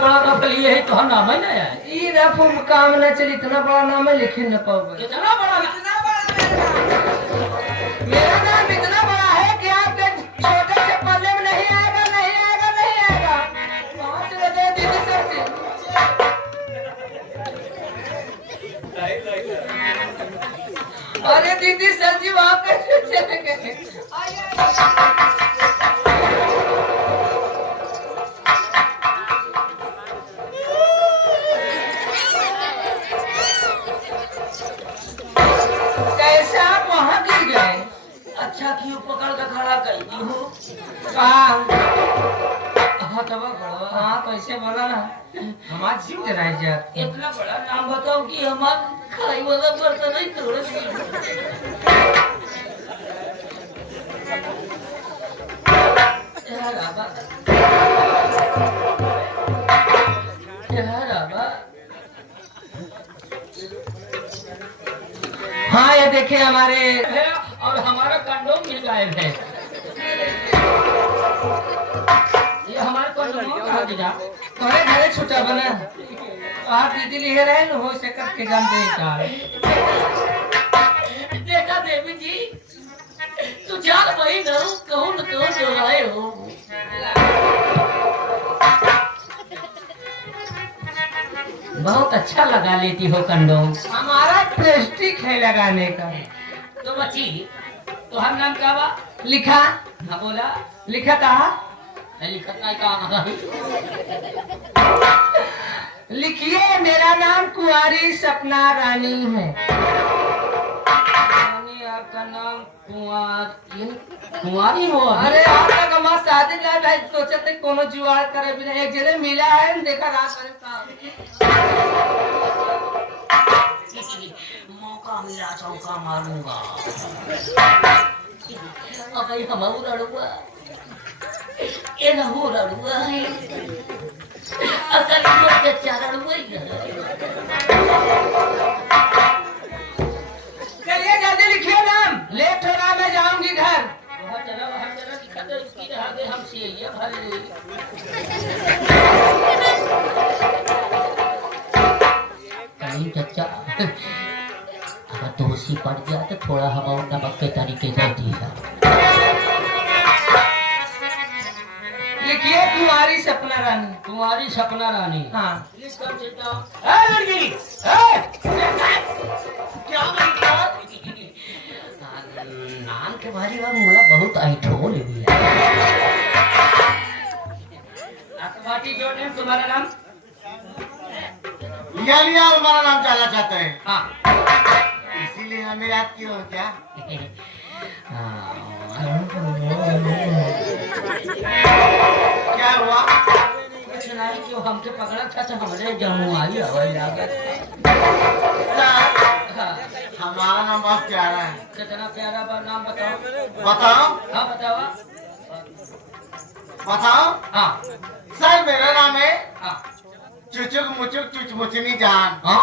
बड़ा रफ लिए है तो हम नाम ही ना आया ई रफ काम न चली, इतना बड़ा नाम है लिख न पाओगे। कितना बड़ा मेरा नाम इतना बड़ा है कि आपके छोटे से पल्ले में नहीं आएगा, नहीं आएगा, नहीं आएगा। पहुंच रहे दीदी सबसे। अरे दीदी सर जी वहाँ कैसे चले गए? कैसे आप वहाँ गिर गए? अच्छा क्यों पकड़ के खड़ा कर दी हो हाँ हाँ तब बड़ा हाँ, तो ऐसे बोला ना, हमारा जीव जराई जा। इतना बड़ा नाम बताओ कि हमार खाई वाला बर्तन नहीं तोड़ दी यार आबा यार आबा हाँ ये देखे हमारे है और हमारा कंडोम भी गायब है ये हमारे कंडोम कहाँ दिया तुम्हारे घरे छुट्टा बना आप दीदी लिए रहे न हो सकत के जानते हैं का देखा देवी जी तू जान वही न कहूँ न कहूँ जो आए हो बहुत अच्छा लगा लेती हो कंडोम। हमारा प्रेस्टिक है लगाने का। तो बच्ची तो हम नाम क्या बा लिखा हाँ बोला लिखा कहा लिखत नहीं कहा लिखिए मेरा नाम कुंवारी सपना रानी है। रानी आपका नाम कुंवारी हो अरे आप तक हमारा शादी ना भाई सोचे थे कोनो जुगाड़ करे बिना एक जने मिला है न देखा रात भर काम। मौका मिला चौका मारूंगा अब हम उड़ुआ ये न हो रड़ुआ है अकल के चारण हुई चलिए जल्दी लिखिए नाम, लेट हो रहा, मैं जाऊंगी घर। वहाँ जरा लिखा तो इसकी रहा गए हमसे ये भले कहीं चच्चा अगर दोषी पड़ गया तो थोड़ा हम और नमक के तरीके से दिया लिखिए कुंवारी सपना रानी। तुम्हारी सपना रानी हाँ लड़की क्या नाम के बारे में मुझे बहुत ऐठोल भी है जो नेम तुम्हारा नाम लिया हमारा नाम जानना चाहते हैं। हाँ इसीलिए हमें याद किया हो क्या? क्या हुआ? कुछ नहीं क्यों हमके पकड़ा था तो हमने जम्मू आई हवाई लागत हमारा नाम बहुत प्यारा है। कितना प्यारा बा नाम बताओ बताओ हाँ बताओ बताओ। हाँ सर मेरा नाम है हाँ चुचुक मुचुक चुचमुचनी जान। हाँ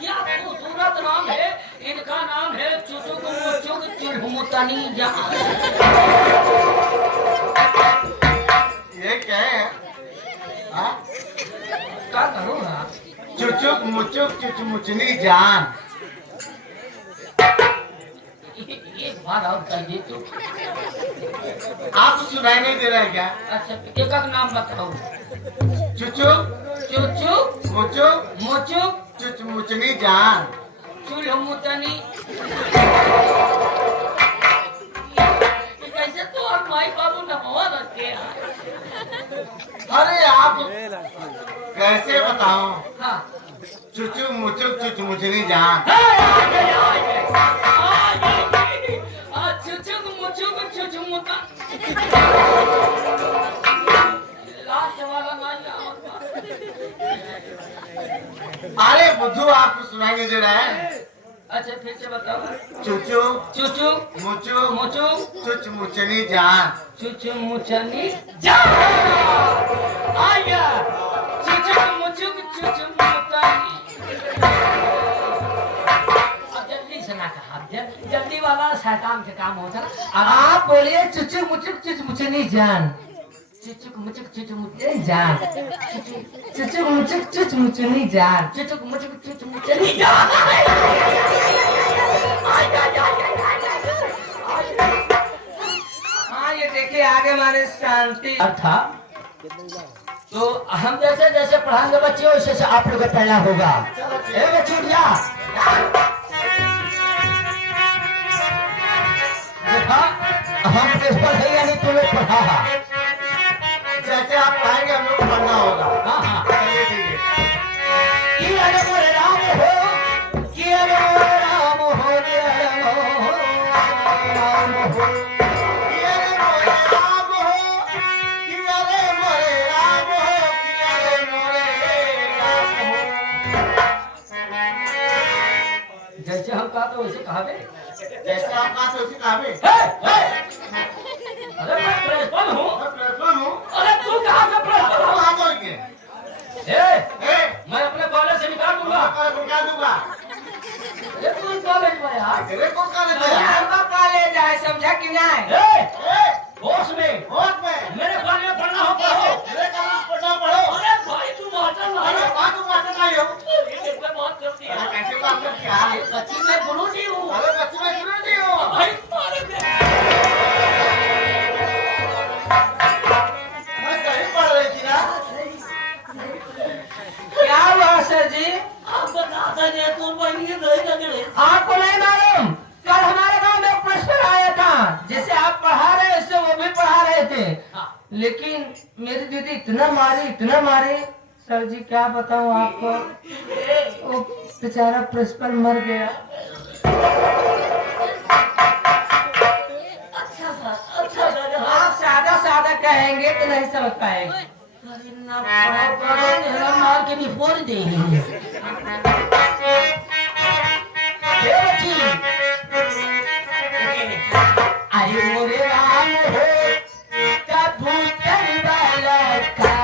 क्या खूबसूरत नाम है इनका नाम है चुचुक मुचुक चुड़मुतनी जान ये क्या है? हाँ? क्या करो हाँ चुचुक मुचुक चुचमुचनी जान। एक बार और कहिए तो आप सुनाई नहीं दे रहा है क्या? अच्छा एक एक नाम बताओ चुचुक चुचुक मुचुक मुचुक चुचमुचनी जान। चुड़मुतनी कैसे तो और माई बाबू नमवा रखे हैं अरे आप कैसे बताओ? हाँ चुचुक मुचुक चुचमुचनी जान। चुचुक मुचुक चुचमुता लास्ट वाला ना अरे बुद्धू आपको सुनाई नहीं दे रहा है? अच्छा फिर से बताओ चुचुक चुचुक मुचुक मुचुक चुचमुचनी जान। चुचमुचनी जा आया चुचुक मुचुक चुचमुतनी अब जल्दी से ना कहा जल्दी वाला शैतान के काम होता ना आप बोलिए चुचुक मुचुक चुचमुचनी जान। चुचुक मुचुक चुचुमुच नहीं जान चुचुक मुचुक चुचमुचु नहीं जान चुचुक मुचुक चुचुमुच नहीं जान। हाँ ये देखिए आगे हमारे शांति था तो हम जैसे जैसे पढ़ाएंगे बच्चे वैसे वैसे आप लोग का पढ़ना होगा। ए बच्चों जा देखा हम प्रिंसिपल है यानी तुम्हें पढ़ा। जैसे आप पढ़ाएंगे हम लोग को पढ़ना होगा। हाँ हाँ चलिए ठीक है। कि अरे मोरे राम हो कि अरे मोरे राम हो कि अरे मोरे राम हो किया रे मोरे राम हो, किया रे मोरे राम हो, किया रे मोरे राम हो। जैसे हम कहा तो वैसे कहा बे। जैसे आप कहा से उसी कहावे। अरे मैं प्रिंसिपल हूँ। मैं प्रिंसिपल हूँ। अरे तू कहाँ से प्रिंसिपल हो? वहाँ बोल के। ए, ए, मैं अपने कॉलेज से निकाल दूंगा। मैं कॉलेज बुला दूंगा। ये तू कॉलेज में यार। तेरे कौन कॉलेज में है? आपका कॉलेज है समझा कि नहीं ए, ए, होश में होश में। मेरे कॉलेज में पढ़ना हो पढ़ो। तेरे कॉलेज पढ़ना पढ़ो। अरे भाई तू मास्टर अरे नहीं हो। बात तुम मास्टर नहीं हो। ये मैं बात करती है। अरे कैसे बात करती है? हाँ, बच्ची मैं गुरुजी हूँ। अरे बच्चे में शुरू नहीं हो। भाई तुम्हारे मैं सही पढ़ रही थी ना। क्या हुआ सर जी आप बताते नहीं तो बनी नहीं लगे। आपको नहीं मालूम कल हमारे गांव में एक प्रिंसिपल आया था जिसे आप पढ़ा रहे उससे वो भी पढ़ा रहे थे लेकिन मेरी दीदी इतना मारी सर जी क्या बताऊं आपको वो बेचारा प्रिंसिपल मर गया। अच्छा लगा। आप सादा सादा कहेंगे तो नहीं समझ पाएंगे। अरे ना पढ़ो मार के नहीं फोड़ देंगे। ये बच्ची अरे मोरे राम हो कबूतर वाला का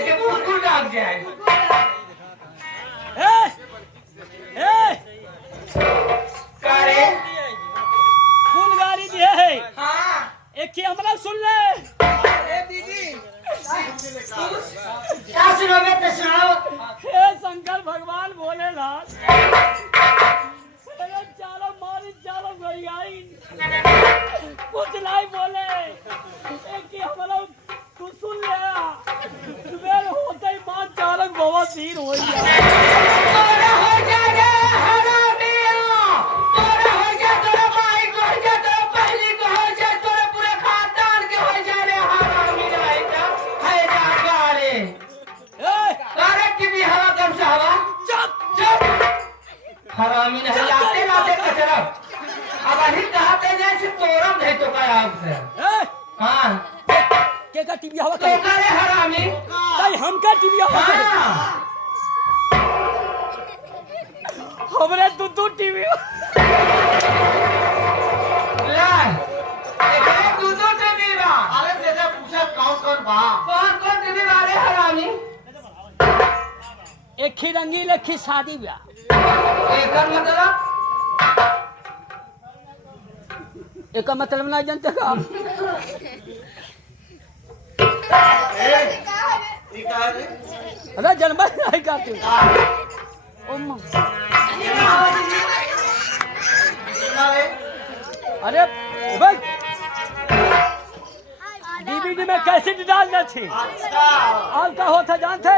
एक बुलबुल डाक जाए। करे फूल गाड़ी दिए है हाँ एक ही हमला सुन ले। क्या सुनोगे तो सुनाओ। हे शंकर भगवान भोलेनाथ अरे चालो मारी चालो गरियाई कुछ नहीं बोले एक ही हमला तू सुन ले सुबह होते ही मां चालक बाबा तीर हो गया। तोरा हो जाएगा हरामिया, तोरा हो गया, तोरा भाई को हो गया, तोरा पहली को हो जाए, तोरा पूरे खानदान के हो जाए रे हरामी रहेगा है जा गाले। करे की भी हवा कम से हवा चुप हरामी नहीं लाते लाते कचरा अब अभी कहते जैसे तोरम है तो क्या आपसे हाँ के का टीवी हवा तो करे हरामी कई हम का टीवी हवा हाँ हमरे दू टीवी ला एकरे दूधो टीवी बा अरे जैसे पूछा कौन बा कौन टीवी वाले हरामी एक ही रंगील एक ही शादी ब्याह एकर मतलब एक का मतलब ना जानते का ठीक है रे अरे जन्म नहीं करते ओम अरे भाई डीवीडी में कैसेट डालना थी अच्छा और का होता जानते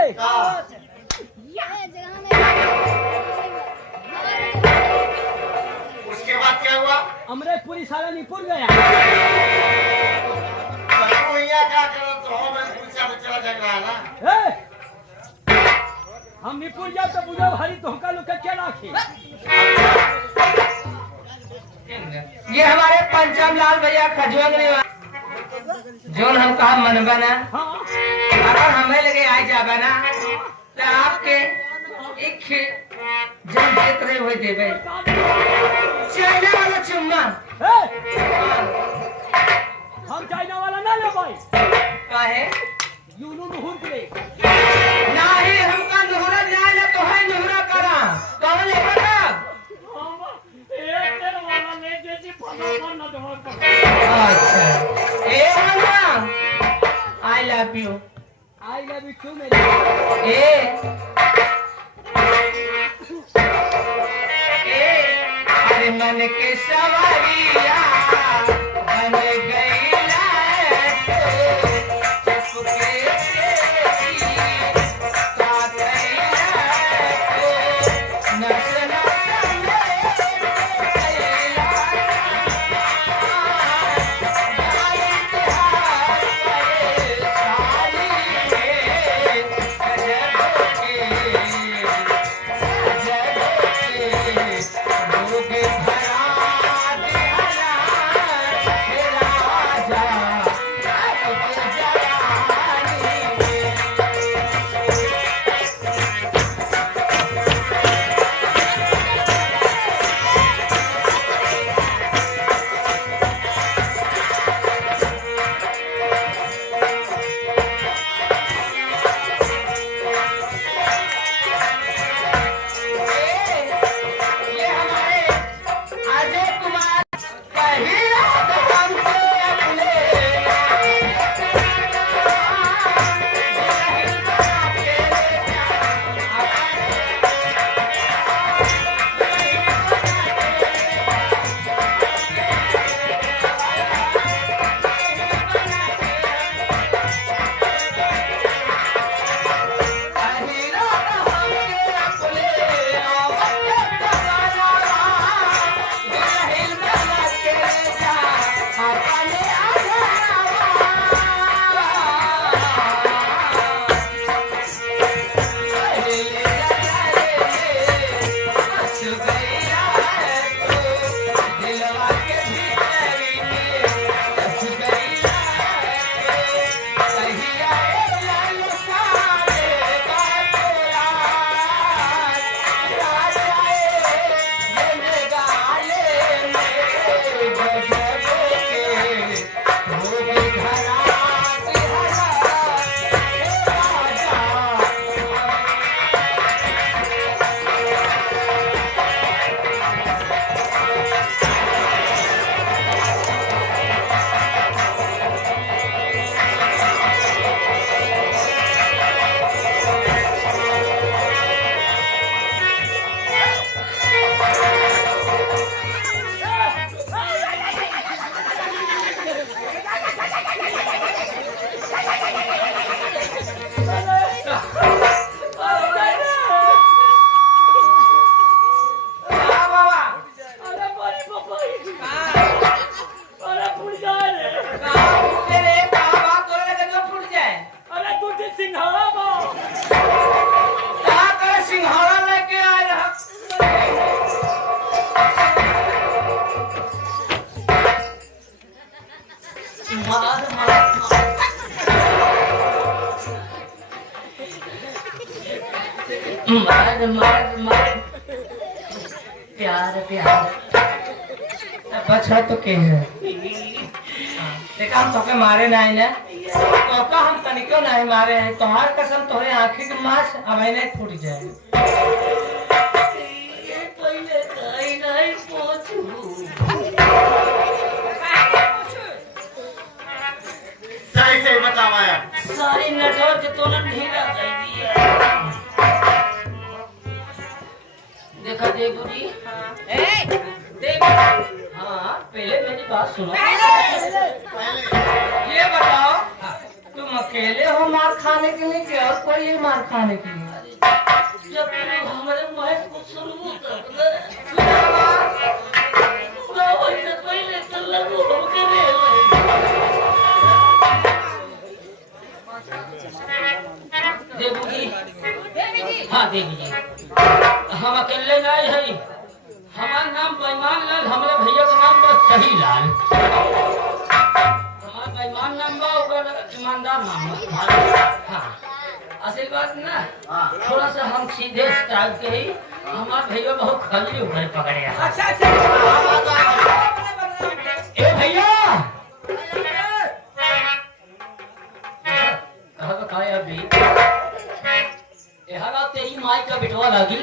उसके बाद क्या हुआ अमरेपुरी सारा निपुर गया भैया क्या करो तो मैं पूछा तो चला जाएगा ना ए! हम निपुर जाओ तो बुझो हरी धोखा लोग क्या राखी ये हमारे पंचम लाल भैया खजवंग ने जोन हम कहा मन बना हाँ अगर हमें लगे आ जाबे ना तो आपके एक जन देत रहे हुए देवे चाइना वाला चुम्मा हम चाइना वाला ना ले भाई काहे यूनू नुहुर के नाही हमका नुहरा न्याय ले तो है नुहरा करा कौन ले बता तेरे वाला ले जैसे फलो ना दो अच्छा ए मन्ना आई लव यू टू मेरे अरे मन के सवरिया बन गई मार मार मार प्यार प्यार बचा तो के है देखा हम तोके मारे नहीं ना तोका हम तनिको नहीं मारे हैं तुम्हार कसम तोहरे आंखी के मांस अब नहीं फूट जाए पहले कहीं नहीं पहुंचू सही से बतावा यार सारी नटवर के तो ढीला कर दिया देखा देवू जी हाँ पहले मेरी बात सुनो ये बताओ तुम अकेले हो मार खाने के लिए कि और कोई है मार खाने के लिए जब तुम हमारे महल को सुनू तब ना वैसे पहले तो लगू हम करे देवू जी हाँ देवू जी हम अकेले नहीं है हमारा नाम बेईमान लाल हमारे भैया का नाम बस सही लाल हमारा बेईमान नाम बा ओकर ईमानदार नाम बा हाँ असल बात ना थोड़ा सा हम सीधे स्टाइल के ही हमारे भैया बहुत खली ऊपर पकड़े अच्छा ए भैया कहा का अभी यहाँ तेरी माई का बिटवा लगी